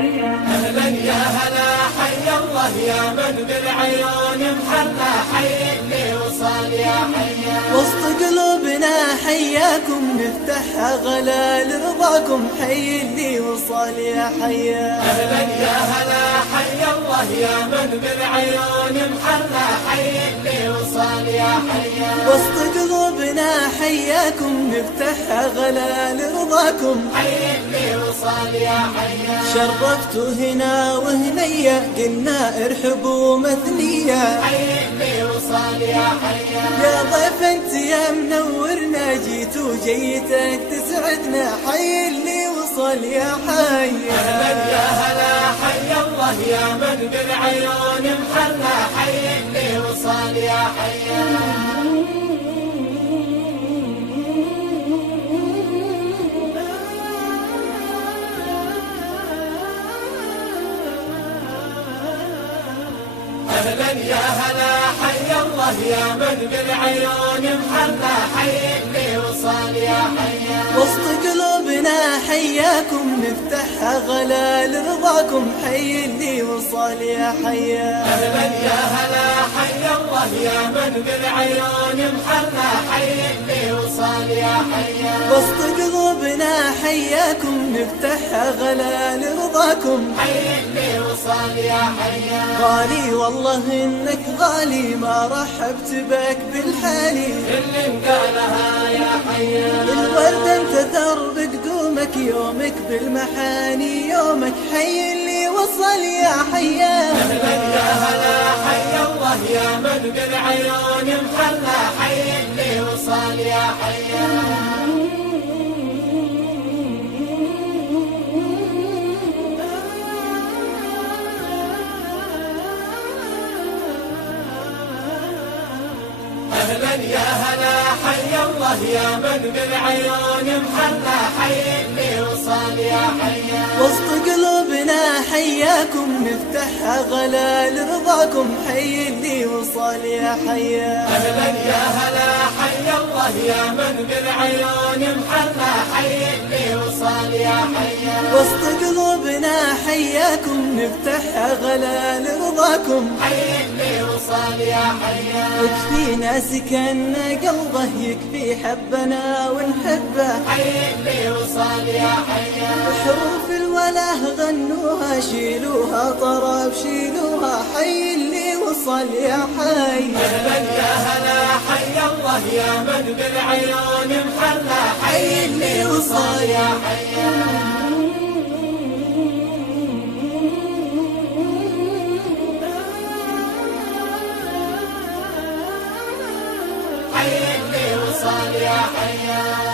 أهلا يا هلا حي الله يا من بالعيون محلى حي اللي وصل يا حيا. وسط قلوبنا حياكم نفتح غلا لرضاكم حي اللي وصل يا حيا. أهلا يا هلا حي الله يا من بالعيون محلى حي اللي وصل يا حيا. وسط قلوبنا حياكم نفتح غلا لرضاكم حي اللي وصل يا حيا. شرفتوا هنا وهنيا قلنا ارحبوا مثنيا حي اللي وصل يا حيا. يا ضيف انت يا منورنا جيت وجيتك تسعدنا حي اللي وصل يا حيا. أهلا يا هلا حي الله يا من بالعيون محلى حي اللي وصل يا حيا. أهلا يا هلا حي الله يا من بالعيون محلى حي اللي وصل يا حيا. وسط قلوبنا حياكم نفتح غلا لرضاكم حي اللي وصل يا حيا. أهلا يا هلا حي الله يا من بالعيون محلى حي اللي وصل يا حيا. وسط قلوبنا حياكم نفتح غلا لرضاكم حي اللي وصل يا حيا. غالي والله انك غالي ما رحبت بك بالحالي اللي انقالها يا حيا. الورد انت درب قدومك يومك بالمحاني يومك حي اللي وصل يا حيا. أهلا يا هلا حي الله يا من بالعيون محلى حي اللي وصل يا حيا. أهلا يا هلا حي الله يا من بالعيون محلى حي اللي وصل يا حيا. وسط قلوبنا حياكم نفتح غلا لرضاكم حي اللي وصل يا حيا. أهلا يا هلا حي الله يا من بالعيون محلى حي اللي وصل يا حيا. وسط قلوبنا حياكم نفتح غلا لرضاكم حي اللي وصل يا حيا. يكفينا سكن قلبه يكفي حبنا ونحبه حي اللي وصل يا حيا. حروف الوله غنوها شيلوها طرب شيلوها حي اللي وصل يا حي. أهلا يا هلا حي الله يا من بالعيون محلى حي اللي وصل يا حيا. حي اللي وصل يا حيا.